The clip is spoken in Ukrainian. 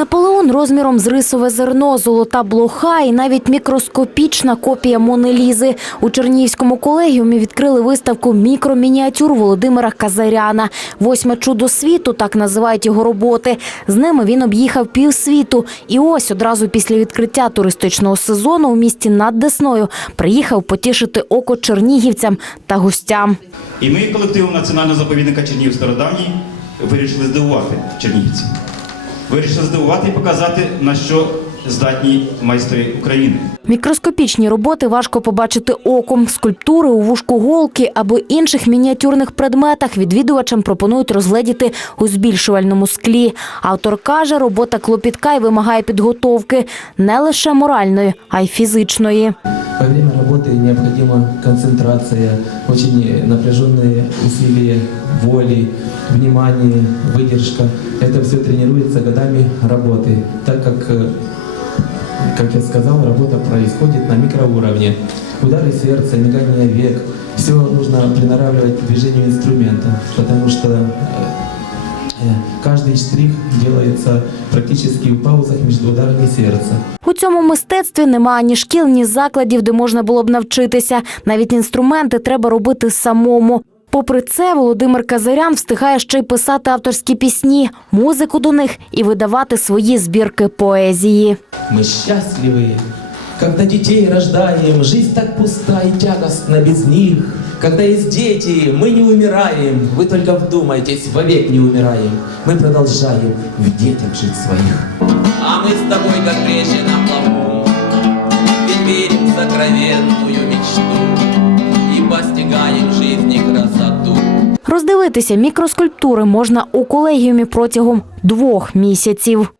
Наполеон розміром з рисове зерно, золота блоха і навіть мікроскопічна копія Монелізи. У Чернігівському колегіумі відкрили виставку мікромініатюр Володимира Казаряна. Восьме чудо світу, так називають його роботи. З ними він об'їхав півсвіту. І ось одразу після відкриття туристичного сезону у місті над Десною приїхав потішити око чернігівцям та гостям. І ми колективом Національного заповідника Чернігів Стародавній вирішили здивувати чернігівців. Вирішили здивувати і показати, на що здатні майстри України. Мікроскопічні роботи важко побачити оком. Скульптури у вушку голки або інших мініатюрних предметах відвідувачам пропонують розгледіти у збільшувальному склі. Автор каже, робота клопітка і вимагає підготовки не лише моральної, а й фізичної. Во время работы необходима концентрация, очень напряженные усилия воли, внимание, выдержка. Это все тренируется годами работы, так как, э, как я сказал, работа происходит на микроуровне. Удары сердца, мигание век, все нужно приноравливать к движению инструмента, потому что э, э, каждый штрих делается практически в паузах между ударами сердца. У цьому мистецтві немає ні шкіл, ні закладів, де можна було б навчитися. Навіть інструменти треба робити самому. Попри це, Володимир Казарян встигає ще й писати авторські пісні, музику до них і видавати свої збірки поезії. Мы счастливы, когда детей рождаем, жизнь так пуста и тягостна без них. Когда есть дети, мы не умираем, вы только вдумайтесь, вовек не умираем. Мы продолжаем в детях жить своих. А мы с тобой, как плечи на плаву, ведь верим в сокровенную мечту и постигаем в жизни красоту. Роздивитися мікроскульптури можна у колегіумі протягом двох місяців.